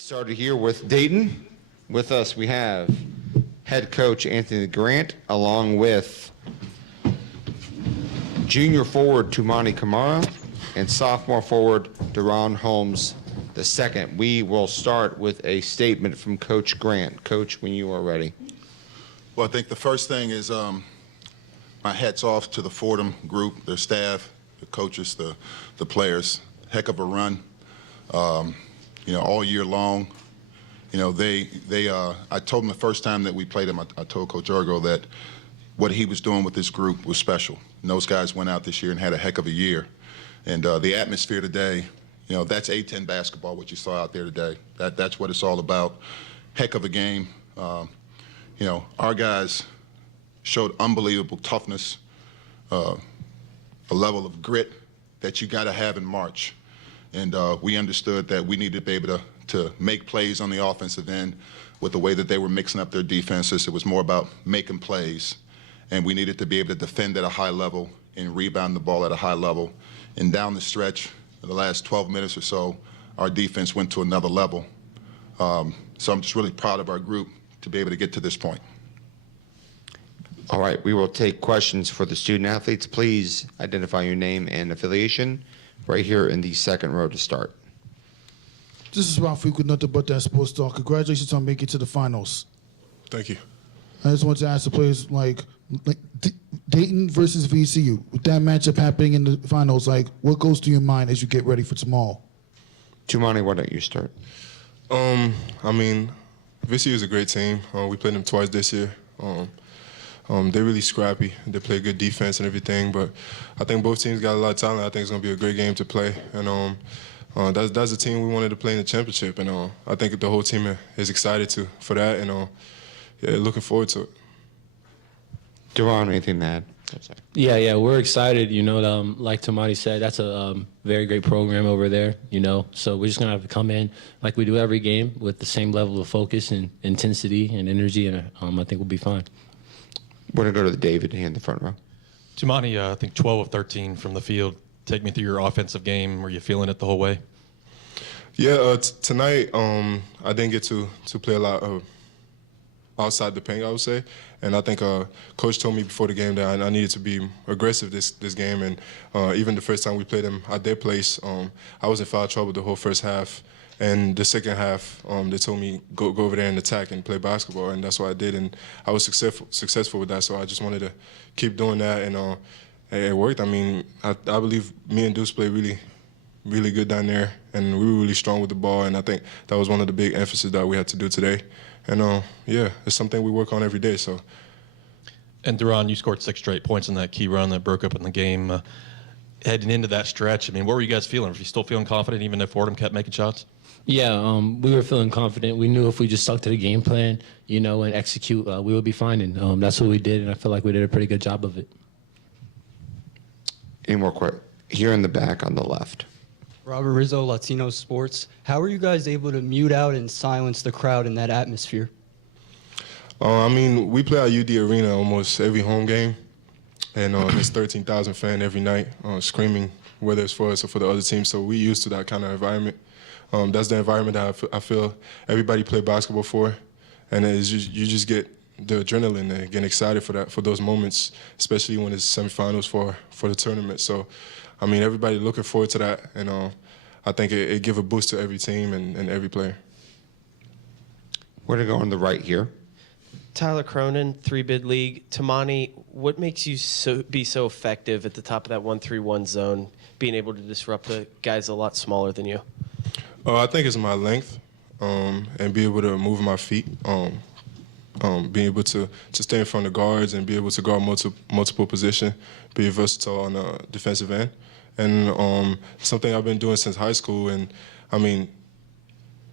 Get started here with Dayton. With us, we have head coach Anthony Grant, along with junior forward Tumani Kamara and sophomore forward Deron Holmes II. We will start with a statement from Coach Grant. Coach, when you are ready. Well, I think the first thing is my hat's off to the Fordham group, their staff, the coaches, the players. Heck of a run, all year long. I told them the first time that we played them, I told Coach Urgo that what he was doing with this group was special. And those guys went out this year and had a heck of a year. And the atmosphere today, that's A-10 basketball, what you saw out there today. That's what it's all about. Heck of a game. Our guys showed unbelievable toughness, a level of grit that you got to have in March. And we understood that we needed to be able to make plays on the offensive end with the way that they were mixing up their defenses. It was more about making plays. And we needed to be able to defend at a high level and rebound the ball at a high level. And down the stretch, the last 12 minutes or so, our defense went to another level. So I'm just really proud of our group to be able to get to this point. All right, we will take questions for the student athletes. Please identify your name and affiliation right here in the second row to start. This is Ralph with nothing but that sports talk. Congratulations on making it to the finals. Thank you. I just want to ask the players, like Dayton versus VCU, with that matchup happening in the finals, what goes through your mind as you get ready for tomorrow? Tumani, why don't you start? VCU is a great team. We played them twice this year. They're really scrappy. They play good defense and everything, but I think both teams got a lot of talent. I think it's going to be a great game to play. And that's the team we wanted to play in the championship. And I think the whole team is excited for that. And looking forward to it. Deron, anything to add? Yeah, we're excited. Like Tamati said, that's a very great program over there. So we're just gonna have to come in like we do every game with the same level of focus and intensity and energy, and I think we'll be fine. We're gonna go to David here in the front row. Tumani, I think 12 of 13 from the field. Take me through your offensive game. Were you feeling it the whole way? Yeah, tonight I didn't get to play a lot outside the paint, I would say. And I think Coach told me before the game that I needed to be aggressive this game. And even the first time we played them at their place, I was in foul trouble the whole first half. And the second half, they told me go over there and attack and play basketball, and that's what I did. And I was successful with that. So I just wanted to keep doing that, and it worked. I believe me and Deuce played really, really good down there, and we were really strong with the ball. And I think that was one of the big emphasis that we had to do today. And it's something we work on every day. So. And Deron, you scored 6 straight points in that key run that broke up in the game. Heading into that stretch, what were you guys feeling? Were you still feeling confident even if Fordham kept making shots? Yeah, we were feeling confident. We knew if we just stuck to the game plan, and execute, we would be fine. And that's what we did, and I feel like we did a pretty good job of it. Any more questions? Here in the back on the left. Robert Rizzo, Latino Sports. How are you guys able to mute out and silence the crowd in that atmosphere? We play at UD Arena almost every home game, and there's 13,000 fans every night screaming, whether it's for us or for the other team. So we're used to that kind of environment. That's the environment that I feel everybody play basketball for, and you just get the adrenaline and getting excited for those moments, especially when it's semifinals for the tournament. So, everybody looking forward to that, and I think it give a boost to every team and every player. We're gonna go on the right here. Tyler Cronin, 3-bid league. Tamani, what makes you be so effective at the top of that 1-3-1 zone, being able to disrupt the guys a lot smaller than you? I think it's my length and be able to move my feet, being able to stay in front of guards and be able to guard multiple positions, be versatile on the defensive end. And something I've been doing since high school. And,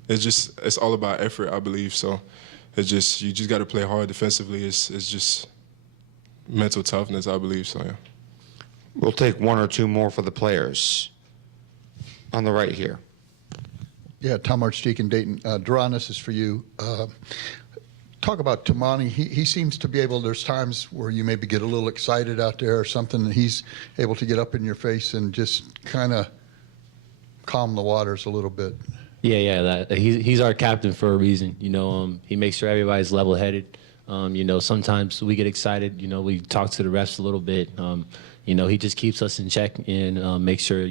it's all about effort, I believe. So you just got to play hard defensively. It's just mental toughness, I believe. So, yeah. We'll take one or two more for the players. On the right here. Yeah, Tom Archdeacon, Dayton. Deron, this is for you. Talk about Tumani. He seems to be able, there's times where you maybe get a little excited out there or something, and he's able to get up in your face and just kind of calm the waters a little bit. Yeah. He's our captain for a reason. He makes sure everybody's level-headed. Sometimes we get excited. We talk to the refs a little bit. He just keeps us in check and makes sure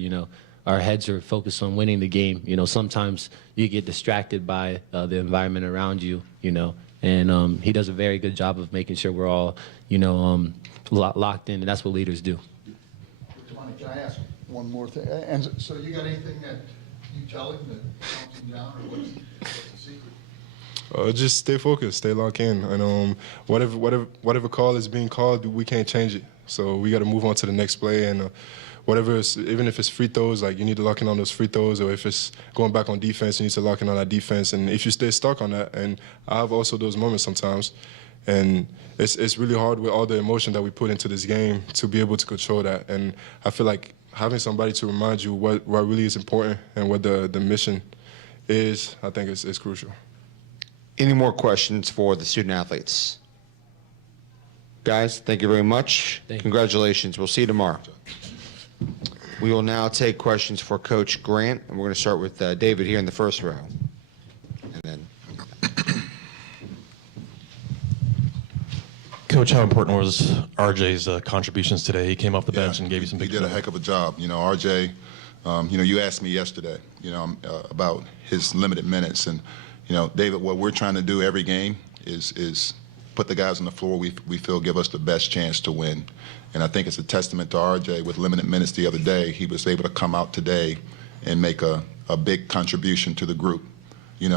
our heads are focused on winning the game. Sometimes you get distracted by the environment around you. And he does a very good job of making sure we're all locked in, and that's what leaders do. Tamani, can I ask one more thing? And so you got anything that you tell him that calms him down, or what's the secret? Just stay focused, stay locked in, and whatever call is being called, we can't change it. So we got to move on to the next play, and even if it's free throws, like you need to lock in on those free throws, or if it's going back on defense, you need to lock in on that defense. And if you stay stuck on that, and I have also those moments sometimes, and it's really hard with all the emotion that we put into this game to be able to control that. And I feel like having somebody to remind you what really is important and what the mission is, I think is crucial. Any more questions for the student athletes? Guys, thank you very much. Thank you. Congratulations. We'll see you tomorrow. We will now take questions for Coach Grant, and we're going to start with David here in the first row. And then Coach, how important was RJ's contributions today? He came off the bench and gave you some big. He did a heck of a job. RJ, you asked me yesterday, about his limited minutes, and David, what we're trying to do every game is put the guys on the floor we feel give us the best chance to win. And I think it's a testament to RJ with limited minutes the other day. He was able to come out today and make a big contribution to the group.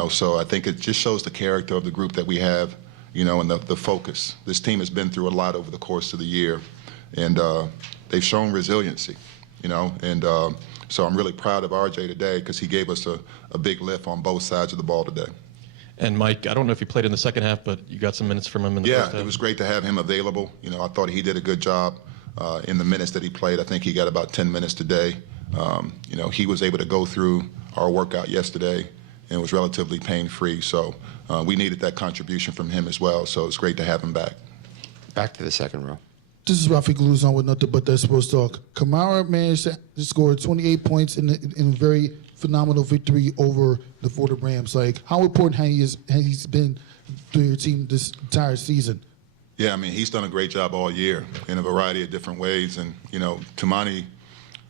So I think it just shows the character of the group that we have, and the focus. This team has been through a lot over the course of the year, and they've shown resiliency, and so I'm really proud of RJ today because he gave us a big lift on both sides of the ball today. And Mike, I don't know if you played in the second half, but you got some minutes from him in the first half. Yeah, it was great to have him available. I thought he did a good job in the minutes that he played. I think he got about 10 minutes today. He was able to go through our workout yesterday and it was relatively pain-free. So we needed that contribution from him as well. So it's great to have him back. back to the second row. This is Rafi Galuzon with nothing but that sports talk. Kamara managed to score 28 points in a very phenomenal victory over the Fordham Rams. How important has he been to your team this entire season? Yeah, he's done a great job all year in a variety of different ways. And, Tamani,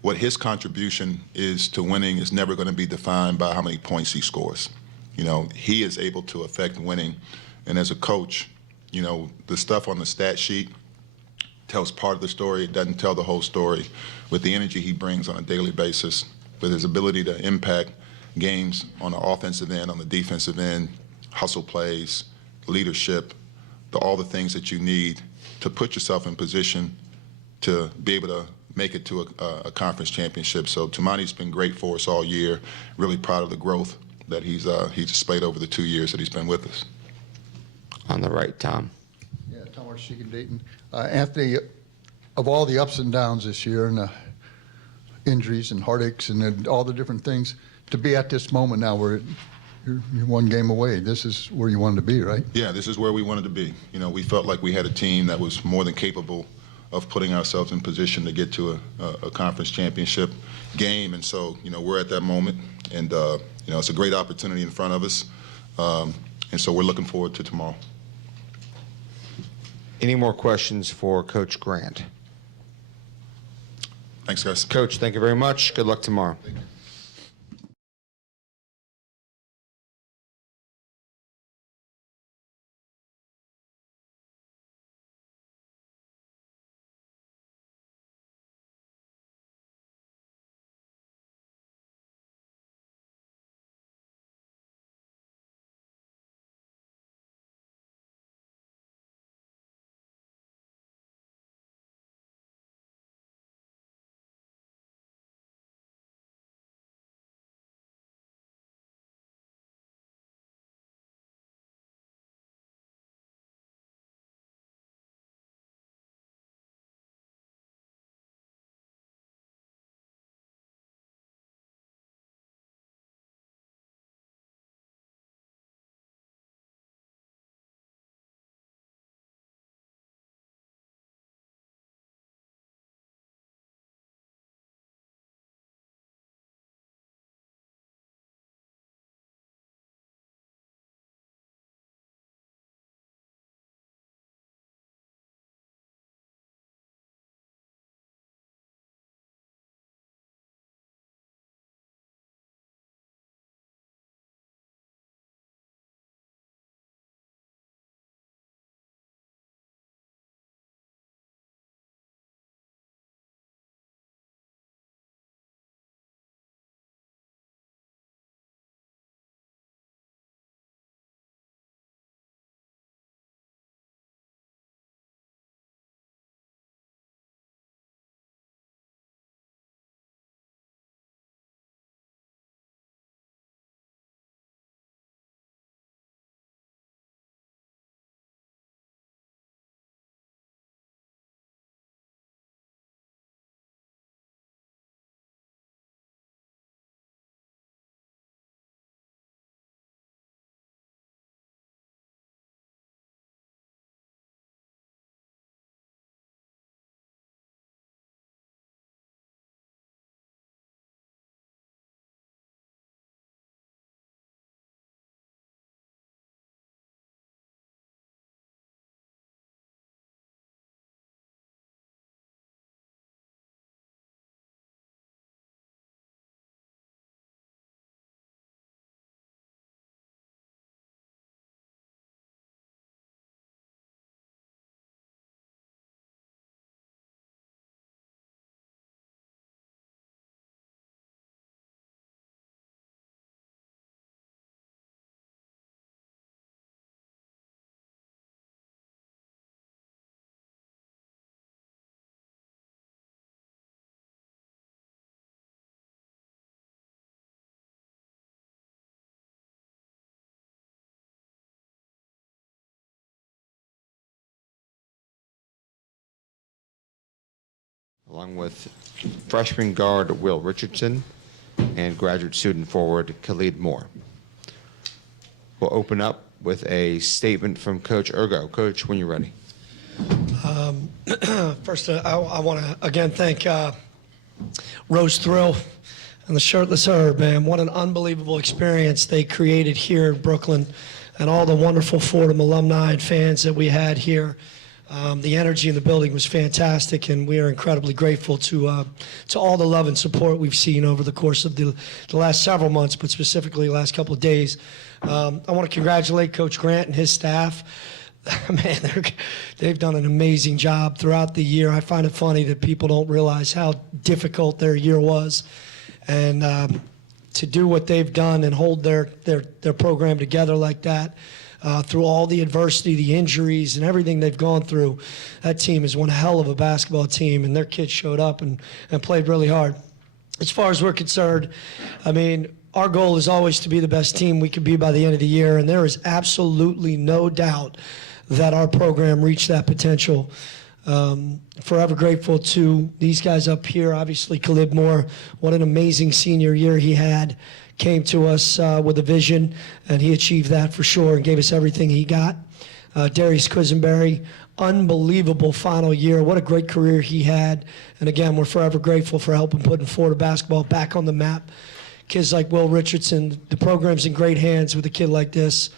what his contribution is to winning is never going to be defined by how many points he scores. He is able to affect winning. And as a coach, the stuff on the stat sheet tells part of the story. It doesn't tell the whole story. With the energy he brings on a daily basis, with his ability to impact games on the offensive end, on the defensive end, hustle plays, leadership, all the things that you need to put yourself in position to be able to make it to a conference championship. So Tamani's been great for us all year. Really proud of the growth that he's displayed over the 2 years that he's been with us. On the right, Tom. Yeah, Tom Archdeacon, Dayton. Anthony, of all the ups and downs this year and the injuries and heartaches and then all the different things, to be at this moment now where you're one game away, this is where you wanted to be, right? Yeah, this is where we wanted to be. We felt like we had a team that was more than capable of putting ourselves in position to get to a conference championship game. And so, we're at that moment. And, it's a great opportunity in front of us. And so we're looking forward to tomorrow. Any more questions for Coach Grant? Thanks, guys. Coach, thank you very much. Good luck tomorrow. along with freshman guard Will Richardson and graduate student forward Khalid Moore. We'll open up with a statement from Coach Urgo. Coach, when you're ready. First, I want to again thank Rose Thrill and the Shirtless Herb, man. What an unbelievable experience they created here in Brooklyn, and all the wonderful Fordham alumni and fans that we had here. The energy in the building was fantastic, and we are incredibly grateful to all the love and support we've seen over the course of the last several months, but specifically the last couple of days. I want to congratulate Coach Grant and his staff. Man, they've done an amazing job throughout the year. I find it funny that people don't realize how difficult their year was, and to do what they've done and hold their program together like that. Through all the adversity, the injuries, and everything they've gone through, that team is one hell of a basketball team, and their kids showed up and played really hard. As far as we're concerned, I mean, our goal is always to be the best team we can be by the end of the year, and there is absolutely no doubt that our program reached that potential. Forever grateful to these guys up here. Obviously, Khalid Moore, what an amazing senior year he had. Came to us with a vision, and he achieved that for sure and gave us everything he got. Darius Quisenberry, unbelievable final year. What a great career he had. And again, we're forever grateful for helping putting Florida basketball back on the map. Kids like Will Richardson, the program's in great hands with a kid like this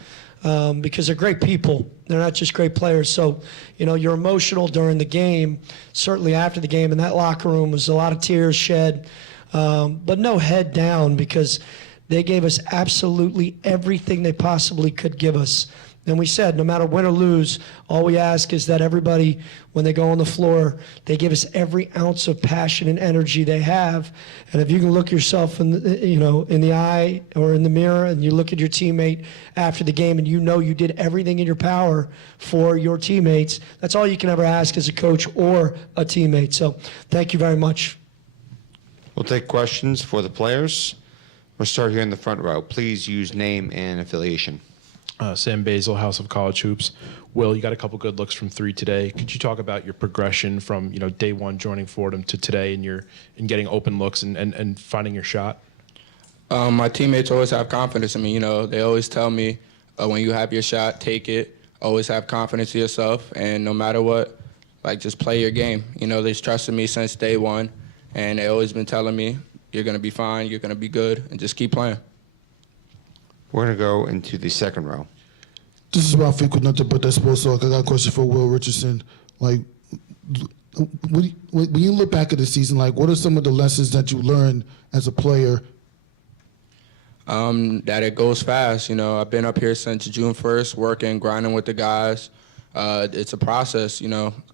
because they're great people. They're not just great players. So, you know, you're emotional during the game, certainly after the game. In that locker room was a lot of tears shed, but no head down because they gave us absolutely everything they possibly could give us. And we said, no matter win or lose, all we ask is that everybody, when they go on the floor, they give us every ounce of passion and energy they have. And if you can look yourself in the eye or in the mirror, and you look at your teammate after the game, and you know you did everything in your power for your teammates, that's all you can ever ask as a coach or a teammate. So thank you very much. We'll take questions for the players. We'll start here in the front row. Please use name and affiliation. Sam Basil, House of College Hoops. Will, you got a couple good looks from three today. Could you talk about your progression from day one joining Fordham to today, and getting open looks and finding your shot? My teammates always have confidence in me. They always tell me when you have your shot, take it. Always have confidence in yourself, and no matter what, just play your game. They've trusted me since day one, and they always been telling me you're gonna be fine, you're gonna be good, and just keep playing. We're going to go into the second row. This is about frequent nothing but that sports talk. I got a question for Will Richardson. When you look back at the season, what are some of the lessons that you learned as a player? That it goes fast. I've been up here since June 1st, working, grinding with the guys. It's a process.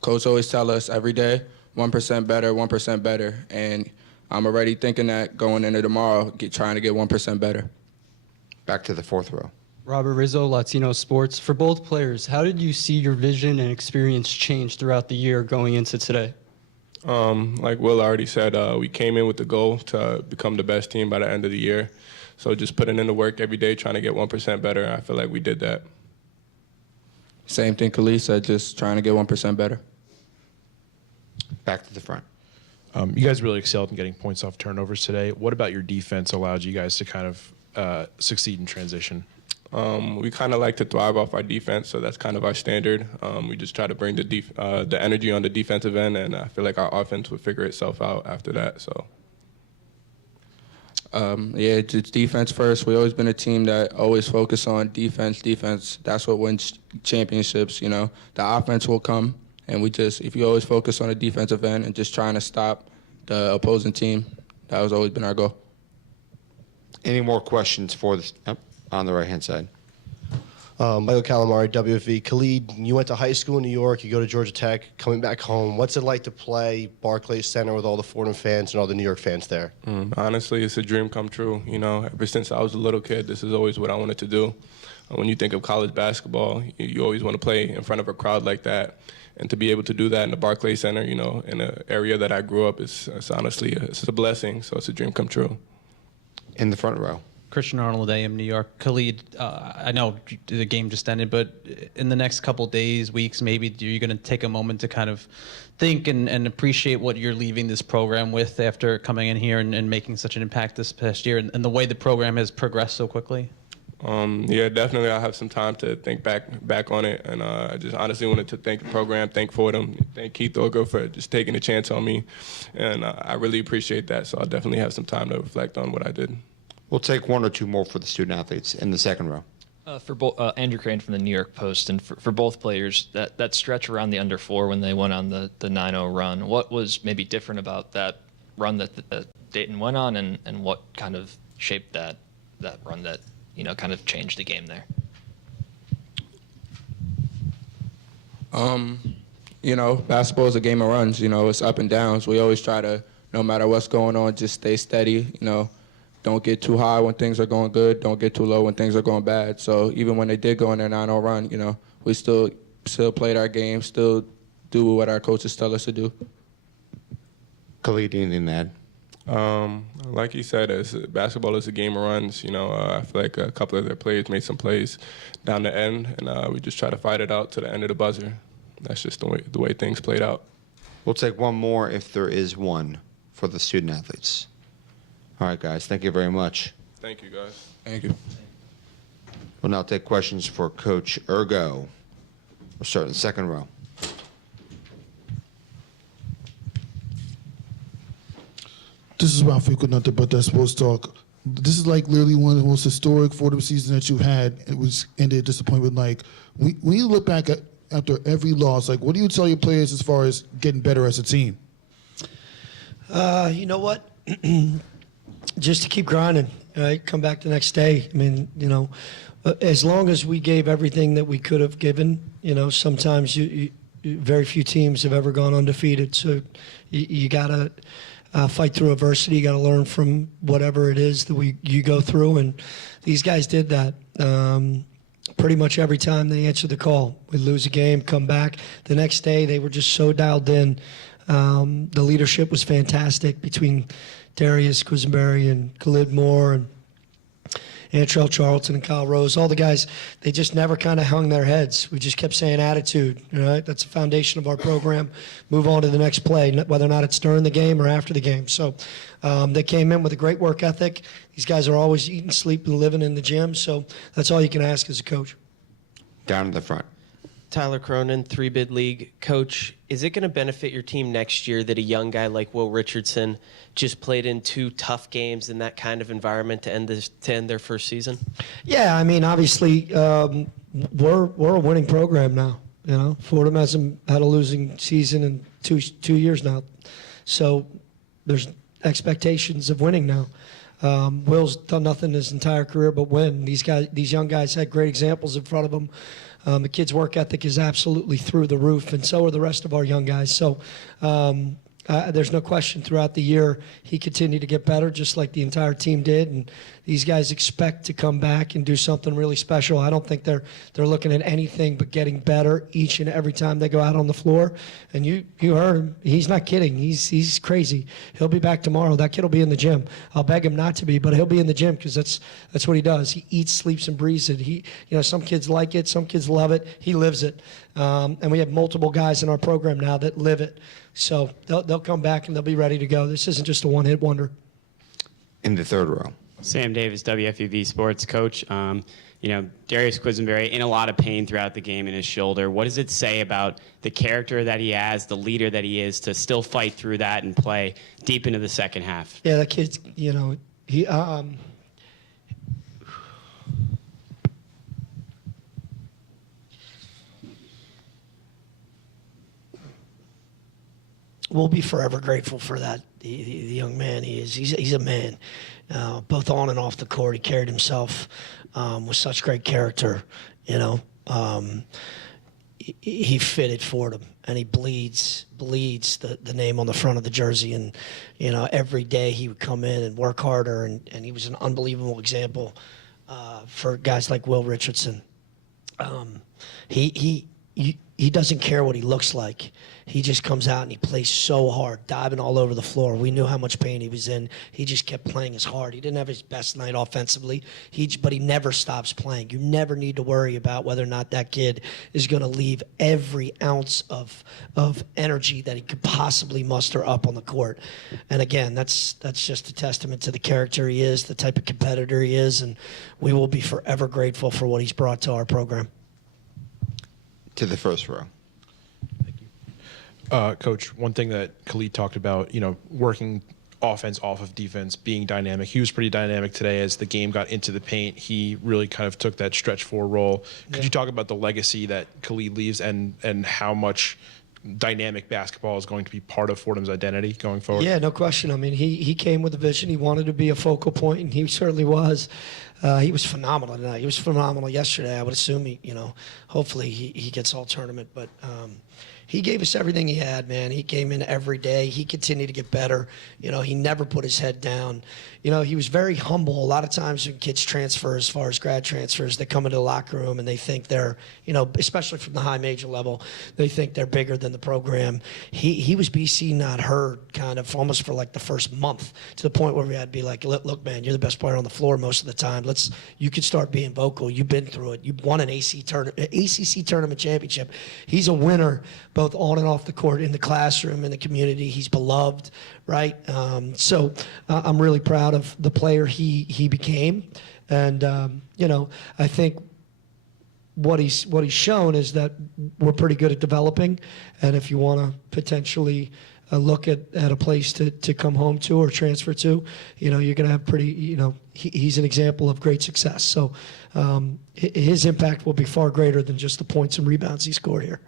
Coach always tell us every day, 1% better, 1% better. And I'm already thinking that going into tomorrow, trying to get 1% better. Back to the fourth row. Robert Rizzo, Latino Sports. For both players, how did you see your vision and experience change throughout the year going into today? Like Will already said, we came in with the goal to become the best team by the end of the year. So just putting in the work every day, trying to get 1% better, I feel like we did that. Same thing Khalid said, just trying to get 1% better. Back to the front. You guys really excelled in getting points off turnovers today. What about your defense allowed you guys to kind of succeed in transition? We kind of like to thrive off our defense, so that's kind of our standard. We just try to bring the energy on the defensive end, and I feel like our offense will figure itself out after that. So, it's defense first. We've always been a team that always focus on defense. Defense, that's what wins championships. The offense will come, and if you always focus on the defensive end and just trying to stop the opposing team, that has always been our goal. Any more questions for this on the right-hand side? Michael Calamari, WFV. Khalid, you went to high school in New York. You go to Georgia Tech. Coming back home, what's it like to play Barclays Center with all the Fordham fans and all the New York fans there? Honestly, it's a dream come true. Ever since I was a little kid, this is always what I wanted to do. When you think of college basketball, you always want to play in front of a crowd like that. And to be able to do that in the Barclays Center, in an area that I grew up, it's honestly it's a blessing. So it's a dream come true. In the front row. Christian Arnold, AM New York. Khalid, I know the game just ended, but in the next couple days, weeks, maybe, are you going to take a moment to kind of think and appreciate what you're leaving this program with after coming in here and making such an impact this past year and the way the program has progressed so quickly? Yeah, definitely. I have some time to think back on it, and I just honestly wanted to thank the program, thank Fordham, thank Keith Orgo for just taking a chance on me, and I really appreciate that. So I'll definitely have some time to reflect on what I did. We'll take one or two more for the student athletes in the second row. For both Andrew Crane from the New York Post, and for both players, that stretch around the under 4 when they went on the 9-0 run, what was maybe different about that run that Dayton went on, and what kind of shaped that run that kind of changed the game there? Basketball is a game of runs. It's up and downs. We always try to, no matter what's going on, just stay steady. Don't get too high when things are going good. Don't get too low when things are going bad. So even when they did go on their 9-0 run, we still played our game, still do what our coaches tell us to do. Khalid, anything to add? Like you said, basketball is a game of runs. I feel like a couple of their players made some plays down the end, and we just try to fight it out to the end of the buzzer. That's just the way things played out. We'll take one more if there is one for the student athletes. All right, guys. Thank you very much. Thank you, guys. Thank you. We'll now take questions for Coach Urgo. We'll start in the second row. This is Ralph Frequent, nothing but that sports talk. This is like literally one of the most historic Fordham seasons that you've had. It was ended disappointment. Like, when you look back after every loss, like, what do you tell your players as far as getting better as a team? You know what? Just to keep grinding, right? Come back the next day. I mean, as long as we gave everything that we could have given, sometimes very few teams have ever gone undefeated. So you got to fight through adversity. You got to learn from whatever it is that you go through. And these guys did that. Pretty much every time they answered the call. We'd lose a game, come back. The next day, they were just so dialed in. The leadership was fantastic between Darius Quisenberry and Khalid Moore and Antrell Charlton and Kyle Rose. All the guys, they just never kind of hung their heads. We just kept saying attitude, right? That's the foundation of our program. Move on to the next play, whether or not it's during the game or after the game. So they came in with a great work ethic. These guys are always eating, sleeping, living in the gym. So that's all you can ask as a coach. Down in the front. Tyler Cronin, 3-bid league. Coach, is it going to benefit your team next year that a young guy like Will Richardson just played in 2 tough games in that kind of environment to end their first season? Yeah, I mean, obviously, we're a winning program now. Fordham hasn't had a losing season in two years now, so there's expectations of winning now. Will's done nothing his entire career but win. These young guys had great examples in front of them. The kid's work ethic is absolutely through the roof, and so are the rest of our young guys. So there's no question throughout the year he continued to get better, just like the entire team did. And these guys expect to come back and do something really special. I don't think they're looking at anything but getting better each and every time they go out on the floor. And you heard him. He's not kidding. He's crazy. He'll be back tomorrow. That kid will be in the gym. I'll beg him not to be, but he'll be in the gym because that's what he does. He eats, sleeps, and breathes it. Some kids like it. Some kids love it. He lives it. And we have multiple guys in our program now that live it. So they'll come back and they'll be ready to go. This isn't just a one-hit wonder. In the third row. Sam Davis, WFUV Sports Coach. Darius Quisenberry in a lot of pain throughout the game in his shoulder. What does it say about the character that he has, the leader that he is, to still fight through that and play deep into the second half? Yeah, that kid's, he we'll be forever grateful for that. The young man he is. He's a man. Both on and off the court, he carried himself with such great character. He fitted Fordham, and he bleeds the name on the front of the jersey. And every day he would come in and work harder, and he was an unbelievable example for guys like Will Richardson. He he doesn't care what he looks like. He just comes out and he plays so hard, diving all over the floor. We knew how much pain he was in. He just kept playing his hard. He didn't have his best night offensively, but he never stops playing. You never need to worry about whether or not that kid is going to leave every ounce of energy that he could possibly muster up on the court. And again, that's just a testament to the character he is, the type of competitor he is, and we will be forever grateful for what he's brought to our program. To the first row. Coach, one thing that Khalid talked about, working offense off of defense, being dynamic. He was pretty dynamic today as the game got into the paint. He really kind of took that stretch four role. Could you talk about the legacy that Khalid leaves and how much dynamic basketball is going to be part of Fordham's identity going forward? Yeah, no question. I mean, he came with a vision. He wanted to be a focal point, and he certainly was. He was phenomenal tonight. He was phenomenal yesterday. I would assume hopefully he gets all tournament, but he gave us everything he had, man. He came in every day. He continued to get better. He never put his head down. He was very humble. A lot of times when kids transfer, as far as grad transfers, they come into the locker room and they think they're, especially from the high major level, they think they're bigger than the program. He was BC not heard kind of almost for like the first month, to the point where we had to be like, look, man, you're the best player on the floor most of the time. You could start being vocal. You've been through it. You've won an ACC tournament championship. He's a winner, both on and off the court, in the classroom, in the community. He's beloved, right? So I'm really proud of the player he became. And, I think what he's shown is that we're pretty good at developing. And if you want to potentially look at a place to come home to or transfer to, you're going to have he's an example of great success. So his impact will be far greater than just the points and rebounds he scored here.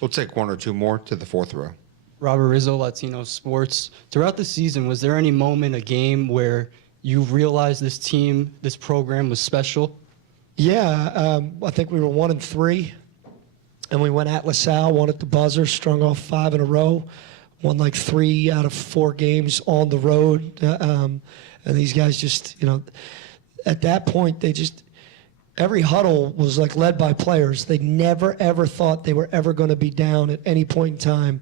We'll take one or two more to the fourth row. Robert Rizzo, Latino Sports. Throughout the season, was there any moment, a game, where you realized this program was special? Yeah, I think we were 1-3, and we went at LaSalle, won at the buzzer, strung off 5 in a row, won like 3 out of 4 games on the road. And these guys just, at that point, every huddle was like led by players. They never, ever thought they were ever going to be down at any point in time.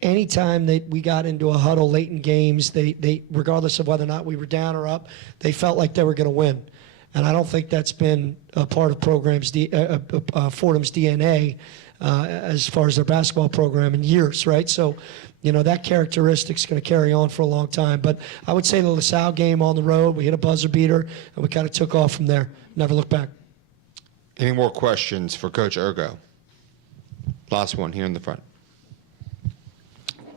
Anytime we got into a huddle late in games, they regardless of whether or not we were down or up, they felt like they were going to win. And I don't think that's been a part of Fordham's DNA as far as their basketball program in years, right? So, that characteristic's going to carry on for a long time. But I would say the LaSalle game on the road, we hit a buzzer beater, and we kind of took off from there. Never looked back. Any more questions for Coach Ergo? Last one here in the front.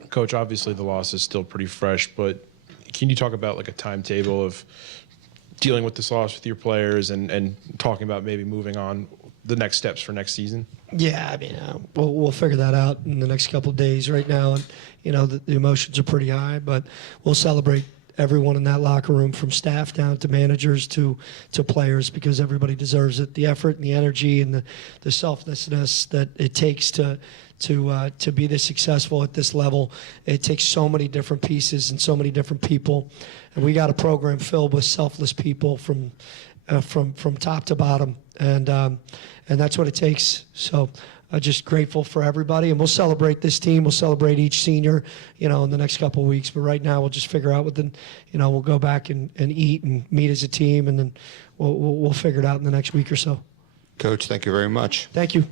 Coach, obviously the loss is still pretty fresh, but can you talk about like a timetable of dealing with this loss with your players and talking about maybe moving on, the next steps for next season? Yeah, I mean, we'll figure that out in the next couple of days. Right now, the emotions are pretty high, but we'll celebrate everyone in that locker room, from staff down to managers to players, because everybody deserves it. The effort and the energy and the selflessness that it takes to be this successful at this level. It takes so many different pieces and so many different people, and we got a program filled with selfless people from top to bottom, and that's what it takes. So just grateful for everybody, and we'll celebrate this team. We'll celebrate each senior, in the next couple of weeks. But right now, we'll just figure out we'll go back and eat and meet as a team, and then we'll figure it out in the next week or so. Coach, thank you very much. Thank you.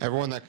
Everyone that